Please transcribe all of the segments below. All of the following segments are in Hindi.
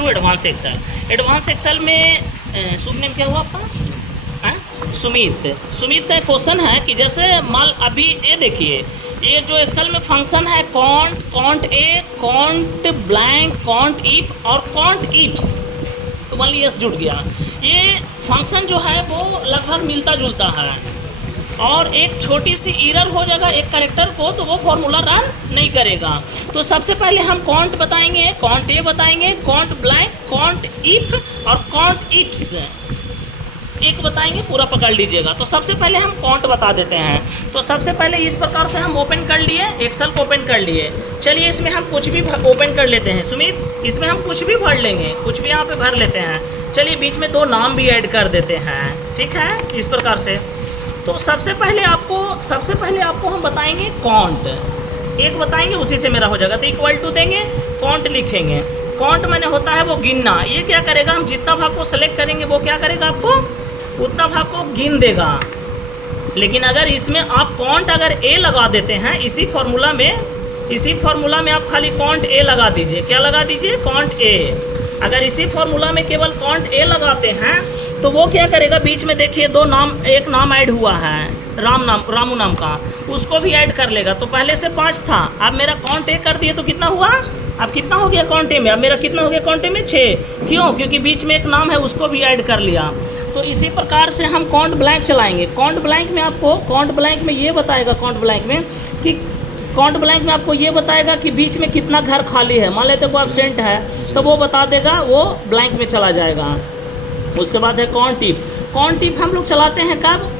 To advance excel. Advance excel में शुभ नेम क्या हुआ आपका? सुमित। सुमित का एक क्वेश्चन है कि जैसे मान अभी ये देखिए, ये जो एक्सेल में फंक्शन है can't, can't A, can't blank, can't if और कॉन्ट इप्स, तो मान लीजिए एस जुड़ गया। ये फंक्शन जो है वो लगभग मिलता जुलता है और एक छोटी सी एरर हो जाएगा एक कैरेक्टर को तो वो फॉर्मूला रन नहीं करेगा। तो सबसे पहले हम कॉन्ट बताएंगे, कॉन्ट ए बताएंगे, कॉन्ट ब्लैंक, कॉन्ट इफ और कॉन्ट इप्स एक बताएंगे, पूरा पकड़ लीजिएगा। तो सबसे पहले हम कॉन्ट बता देते हैं। तो सबसे पहले इस प्रकार से हम ओपन कर लिए, एक्सेल को ओपन कर लिए। चलिए इसमें हम कुछ भी ओपन कर लेते हैं सुमित, इसमें हम कुछ भी भर लेंगे, कुछ भी यहाँ पे भर लेते हैं। चलिए बीच में 2 नाम भी ऐड कर देते हैं, ठीक है, इस प्रकार से। तो सबसे पहले आपको हम बताएंगे कॉन्ट, एक बताएंगे उसी से मेरा हो जाएगा। तो इक्वल टू देंगे, कॉन्ट लिखेंगे। कॉन्ट मैंने होता है वो गिनना, ये क्या करेगा, हम जितना भाग को सेलेक्ट करेंगे वो क्या करेगा, आपको उतना भाग को गिन देगा। लेकिन अगर इसमें आप कॉन्ट अगर ए लगा देते हैं इसी फॉर्मूला में आप खाली कॉन्ट ए लगा दीजिए। क्या लगा दीजिए, कॉन्ट ए। अगर इसी फॉर्मूला में केवल कॉन्ट ए लगाते हैं तो वो क्या करेगा, बीच में देखिए 2 नाम, एक नाम ऐड हुआ है रामू नाम का, उसको भी ऐड कर लेगा। तो पहले से 5 था, अब मेरा कॉन्ट ए कर दिए तो कितना हुआ, अब कितना हो गया कॉन्ट ए में, अब मेरा कितना हो गया कॉन्ट ए में 6। क्यों, क्योंकि बीच में एक नाम है उसको भी ऐड कर लिया। तो इसी प्रकार से हम कॉन्ट ब्लैंक चलाएंगे। कॉन्ट ब्लैंक में आपको, कॉन्ट ब्लैंक में ये बताएगा, कॉन्ट ब्लैंक में आपको ये बताएगा कि बीच में कितना घर खाली है। मान लेते वो एब्सेंट है तो वो बता देगा, वो ब्लैंक में चला जाएगा। उसके बाद है कॉन्ट इफ। कॉन्ट इफ हम लोग चलाते हैं कब,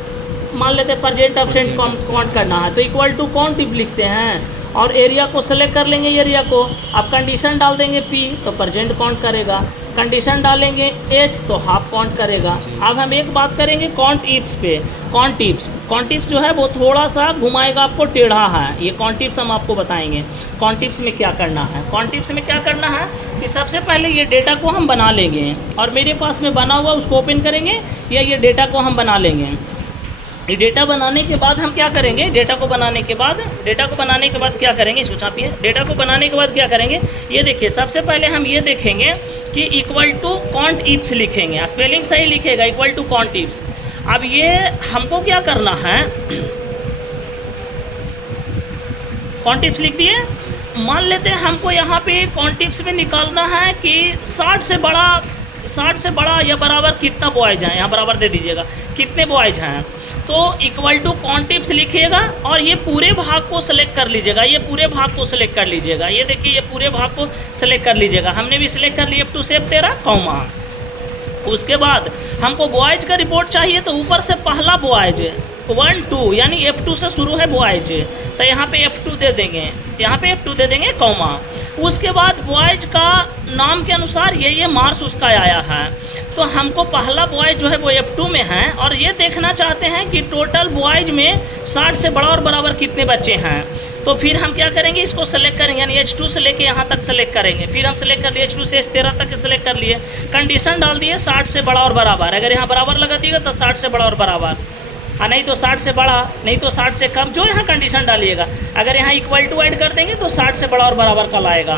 मान लेते हैं प्रेजेंट एब्सेंट काउंट करना है तो इक्वल टू कॉन्ट इफ लिखते हैं और एरिया को सेलेक्ट कर लेंगे, एरिया को। अब कंडीशन डाल देंगे P तो प्रेजेंट काउंट करेगा, कंडीशन डालेंगे H तो हाफ काउंट करेगा। अब हम एक बात करेंगे कॉन्ट इप्स पे। कॉन्ट इप्स जो है वो थोड़ा सा घुमाएगा, आपको टेढ़ा है। ये कॉन्ट इप्स हम आपको बताएंगे। कॉन्ट इप्स में क्या करना है, कॉन्ट इप्स में क्या करना है कि सबसे पहले ये डेटा को हम बना लेंगे और मेरे पास में बना हुआ उसको ओपन करेंगे या ये डेटा को हम बना लेंगे। ये डेटा बनाने के बाद हम क्या करेंगे, डेटा को बनाने के बाद क्या करेंगे, इसको छापिए। डेटा को बनाने के बाद क्या करेंगे, ये देखिए सबसे पहले हम ये देखेंगे कि इक्वल टू कॉन्ट इप्स लिखेंगे, स्पेलिंग सही लिखेगा, इक्वल टू कॉन्ट इप्स। अब ये हमको क्या करना है, कॉन्ट इप्स लिख दिए। मान लेते हैं हमको यहाँ पे कॉन्ट इप्स में निकालना है कि 60 से बड़ा या बराबर कितना बॉयज हैं, यहाँ बराबर दे दीजिएगा, कितने बॉयज हैं। तो इक्वल टू कॉन्ट इप्स लिखिएगा और ये पूरे भाग को सेलेक्ट कर लीजिएगा, ये पूरे भाग को सेलेक्ट कर लीजिएगा। ये देखिए ये पूरे भाग को सेलेक्ट कर लीजिएगा, हमने भी सिलेक्ट कर लिया F2 से F13 कॉमा। उसके बाद हमको बॉयज का रिपोर्ट चाहिए तो ऊपर से पहला बॉयज 1 2 यानी F2 से शुरू है बॉयज, तो यहाँ पे F2 दे देंगे, कॉमा। उसके बाद बॉयज का नाम के अनुसार ये मार्क्स उसका आया है, तो हमको पहला बॉयज जो है वो F2 में है और ये देखना चाहते हैं कि टोटल बॉयज में 60 से बड़ा और बराबर कितने बच्चे हैं। तो फिर हम क्या करेंगे, इसको सेलेक्ट करेंगे, यानी H2 से लेके यहाँ तक सेलेक्ट करेंगे। फिर हम सेलेक्ट कर लिए H2 से H13 तक सेलेक्ट कर लिए, कंडीशन डाल दिए 60 से बड़ा और बराबर। अगर यहाँ बराबर लगा दिएगा तो 60 से बड़ा और बराबर, नहीं तो 60 से बड़ा, नहीं तो 60 से कम, जो यहाँ कंडीशन डालिएगा। अगर यहाँ इक्वल टू ऐड कर देंगे तो 60 से बड़ा और बराबर का लाएगा।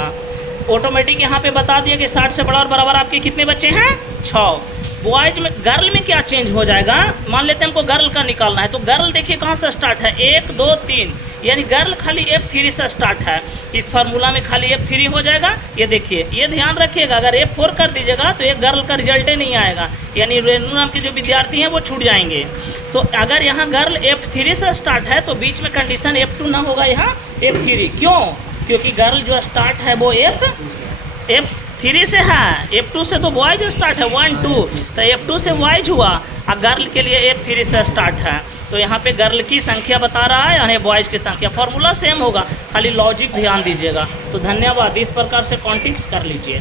ऑटोमेटिक यहाँ पे बता दिया कि 60 से बड़ा और बराबर आपके कितने बच्चे हैं, 6। बॉयज में, गर्ल में क्या चेंज हो जाएगा, मान लेते हैं हमको गर्ल का निकालना है तो गर्ल देखिए कहाँ से स्टार्ट है, 1 2 3, यानी गर्ल खाली F3 से स्टार्ट है। इस फार्मूला में खाली F3 हो जाएगा। ये देखिए, ये ध्यान रखिएगा, अगर F4 कर दीजिएगा तो एक गर्ल का रिजल्ट ही नहीं आएगा, यानी रेनू नाम के जो विद्यार्थी हैं वो छूट जाएंगे। तो अगर यहाँ गर्ल F3 से स्टार्ट है तो बीच में कंडीशन F2 ना होगा, यहाँ F3। क्यों, क्योंकि गर्ल जो स्टार्ट है वो F3 से है, F2 से तो बॉयज स्टार्ट है 1 2, तो F2 से बॉयज हुआ और गर्ल के लिए F3 से स्टार्ट है। तो यहाँ पे गर्ल की संख्या बता रहा है यानी बॉयज की संख्या, फॉर्मूला सेम होगा, खाली लॉजिक ध्यान दीजिएगा। तो धन्यवाद, इस प्रकार से कॉन्टिप्स कर लीजिए।